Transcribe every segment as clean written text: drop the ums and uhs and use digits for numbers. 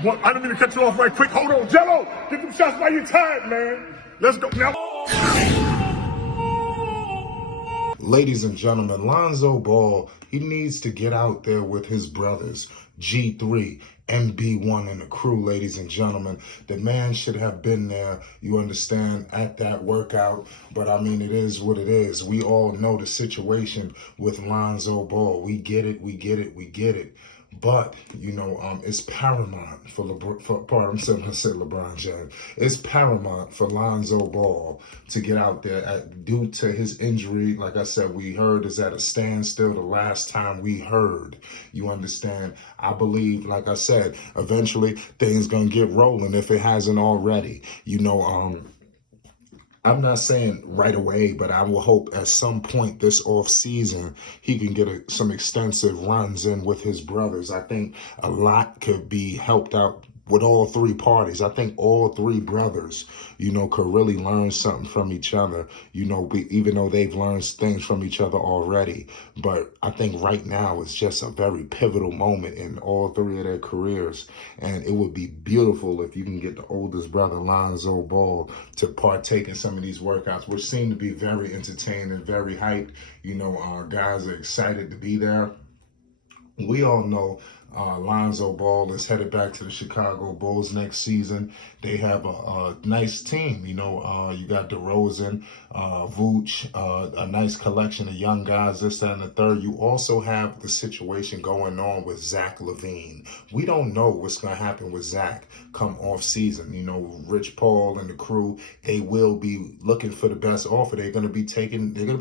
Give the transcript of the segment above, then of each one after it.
I didn't mean to cut you off right quick. Hold on, Jello. Get them shots while you're tired, man. Let's go now. Ladies and gentlemen, Lonzo Ball, he needs to get out there with his brothers, G3, MB1 and the crew, ladies and gentlemen. The man should have been there, you understand, at that workout. But, I mean, it is what it is. We all know the situation with Lonzo Ball. We get it, we get it, we get it. But, it's paramount for LeBron James. It's paramount for Lonzo Ball to get out there due to his injury. Like I said, we heard is at a standstill the last time we heard. You understand? I believe, like I said, eventually things going to get rolling if it hasn't already. I'm not saying right away, but I will hope at some point this offseason he can get some extensive runs in with his brothers. I think a lot could be helped out with all three parties. I think all three brothers, could really learn something from each other, even though they've learned things from each other already. But I think right now it's just a very pivotal moment in all three of their careers. And it would be beautiful if you can get the oldest brother, Lonzo Ball, to partake in some of these workouts, which seem to be very entertaining, very hyped. Guys are excited to be there. We all know Lonzo Ball is headed back to the Chicago Bulls next season. They have a nice team. You got DeRozan, Vooch, a nice collection of young guys, this, that, and the third. You also have the situation going on with Zach LaVine. We don't know what's going to happen with Zach come off season. Rich Paul and the crew, they will be looking for the best offer. They're going to be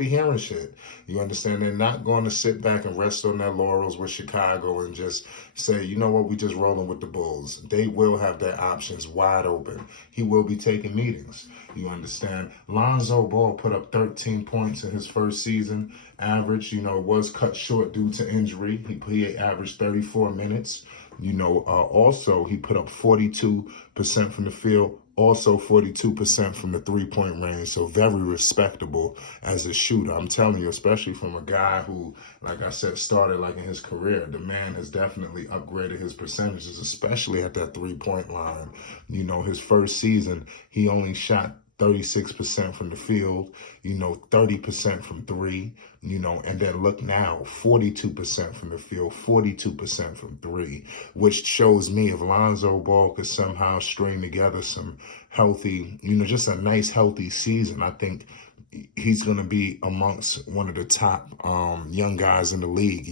hearing shit. You understand? They're not going to sit back and rest on their laurels with Chicago and just say, you know what, we just rolling with the Bulls. They will have their options wide open. He will be taking meetings. You understand? Lonzo Ball put up 13 points in his first season. Average, was cut short due to injury. He averaged 34 minutes. Also, he put up 42% from the field, also 42% from the three-point range. So very respectable as a shooter. I'm telling you, especially from a guy who, like I said, started in his career. The man has definitely upgraded his percentages, especially at that three-point line. His first season, he only shot 36% from the field, 30% from three, and then look now, 42% from the field, 42% from three, which shows me if Lonzo Ball could somehow string together some healthy, just a nice healthy season, I think he's going to be amongst one of the top young guys in the league.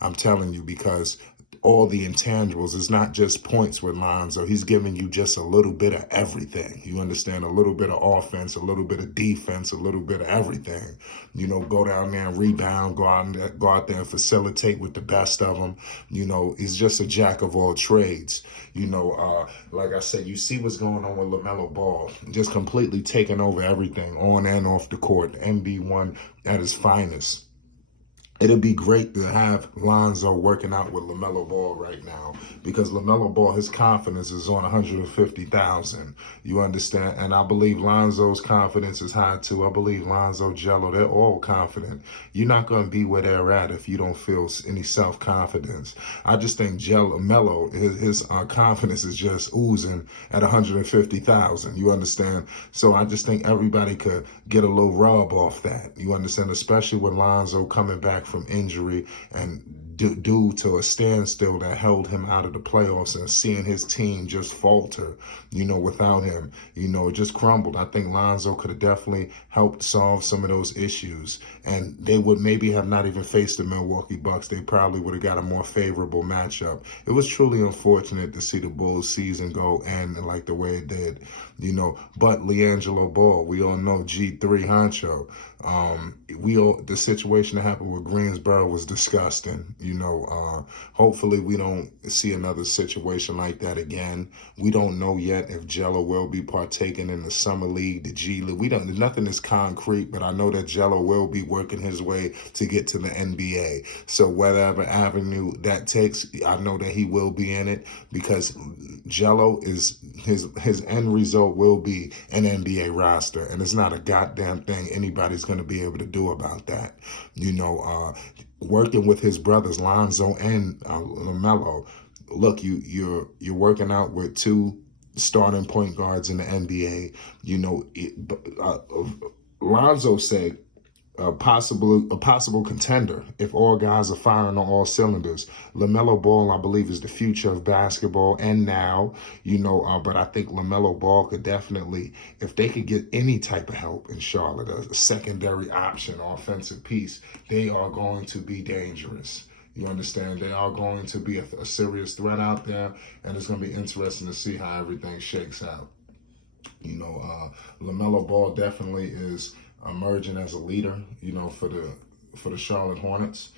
I'm telling you, because all the intangibles. It's not just points with Lonzo. He's giving you just a little bit of everything. You understand? A little bit of offense, a little bit of defense, a little bit of everything. Go down there and rebound, go out there and facilitate with the best of them. He's just a jack of all trades. Like I said, you see what's going on with Lamelo Ball, just completely taking over everything on and off the court. MB1 at his finest. It'd be great to have Lonzo working out with Lamelo Ball right now, because Lamelo Ball, his confidence is on 150,000. You understand? And I believe Lonzo's confidence is high too. I believe Lonzo, Jello, they're all confident. You're not going to be where they're at if you don't feel any self-confidence. I just think Melo, his confidence is just oozing at 150,000. You understand? So I just think everybody could get a little rub off that. You understand? Especially with Lonzo coming back from injury and due to a standstill that held him out of the playoffs, and seeing his team just falter, without him, it just crumbled. I think Lonzo could have definitely helped solve some of those issues, and they would maybe have not even faced the Milwaukee Bucks. They probably would have got a more favorable matchup. It was truly unfortunate to see the Bulls season go end like the way it did, but Liangelo Ball, we all know G3 honcho. The situation that happened with Greensboro was disgusting. Hopefully we don't see another situation like that again. We don't know yet if Jello will be partaking in the Summer League, the G League. Nothing is concrete, but I know that Jello will be working his way to get to the NBA. So whatever avenue that takes, I know that he will be in it, because Jello is his end result will be an NBA roster, and it's not a goddamn thing anybody's going to be able to do about that. Working with his brothers Lonzo and Lamelo, look, you're working out with two starting point guards in the NBA. Lonzo said a possible contender if all guys are firing on all cylinders. Lamelo Ball, I believe, is the future of basketball, and now, but I think Lamelo Ball could definitely, if they could get any type of help in Charlotte, a secondary option, offensive piece, they are going to be dangerous. You understand? They are going to be a serious threat out there, and it's going to be interesting to see how everything shakes out. Lamelo Ball definitely is emerging as a leader, for the Charlotte Hornets.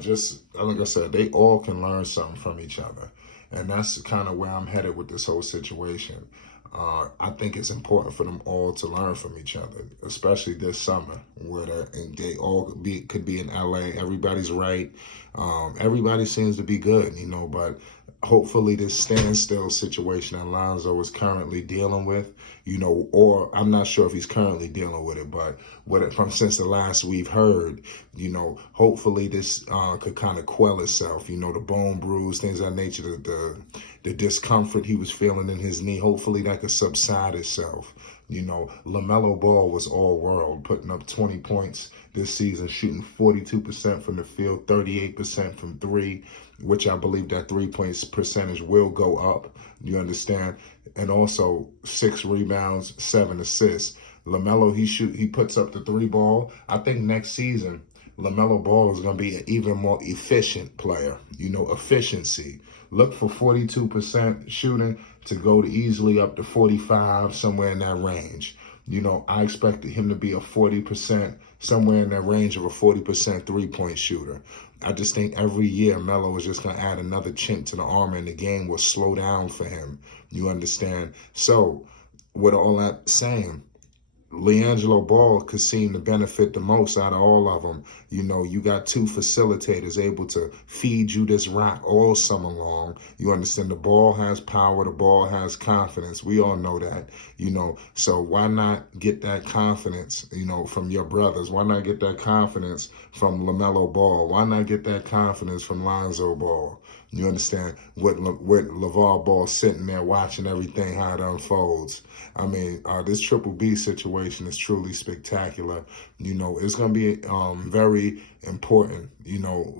Just like I said, they all can learn something from each other. And that's kind of where I'm headed with this whole situation. I think it's important for them all to learn from each other, especially this summer, where they all could be in LA. Everybody's right. Everybody seems to be good, but hopefully this standstill situation that Lonzo is currently dealing with, or I'm not sure if he's currently dealing with it, but since the last we've heard, hopefully this could kind of quell itself. The bone bruise, things of that nature, the discomfort he was feeling in his knee, hopefully that could subside itself. Lamelo Ball was all world, putting up 20 points this season, shooting 42% from the field, 38% from three, which I believe that 3-point percentage will go up. You understand? And also 6 rebounds, 7 assists. Lamelo, he puts up the 3 ball. I think next season, Lamelo Ball is going to be an even more efficient player. Efficiency. Look for 42% shooting to go to easily up to 45, somewhere in that range. I expected him to be a 40%, somewhere in that range of a 40% 3-point shooter. I just think every year Melo is just going to add another chink to the armor, and the game will slow down for him. You understand? So, with all that saying, Liangelo Ball could seem to benefit the most out of all of them. You got 2 facilitators able to feed you this rock all summer long. You understand? The ball has power. The ball has confidence. We all know that, So why not get that confidence, from your brothers? Why not get that confidence from Lamelo Ball? Why not get that confidence from Lonzo Ball? You understand? With LeVar Ball sitting there watching everything, how it unfolds. I mean, this Triple B situation is truly spectacular. It's going to be very important,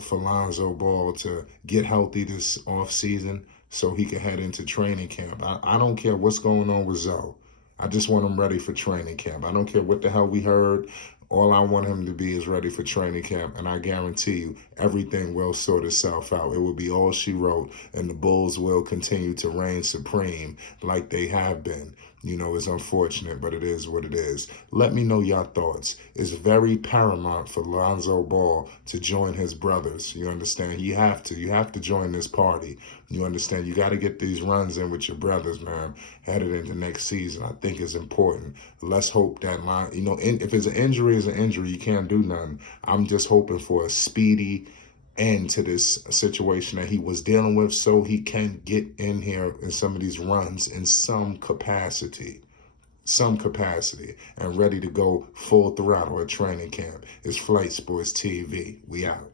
for Lonzo Ball to get healthy this offseason so he can head into training camp. I don't care what's going on with Zoe. I just want him ready for training camp. I don't care what the hell we heard. All I want him to be is ready for training camp, and I guarantee you everything will sort itself out. It will be all she wrote, and the Bulls will continue to reign supreme like they have been. It's unfortunate, but it is what it is. Let me know your thoughts. It's very paramount for Lonzo Ball to join his brothers. You understand? You have to join this party. You understand? You got to get these runs in with your brothers, man, headed into next season. I think it's important. Let's hope that if it's an injury, it's an injury. You can't do nothing. I'm just hoping for a speedy end to this situation that he was dealing with so he can get in here in some of these runs in some capacity, and ready to go full throttle at training camp. It's Flight Sports TV. We out.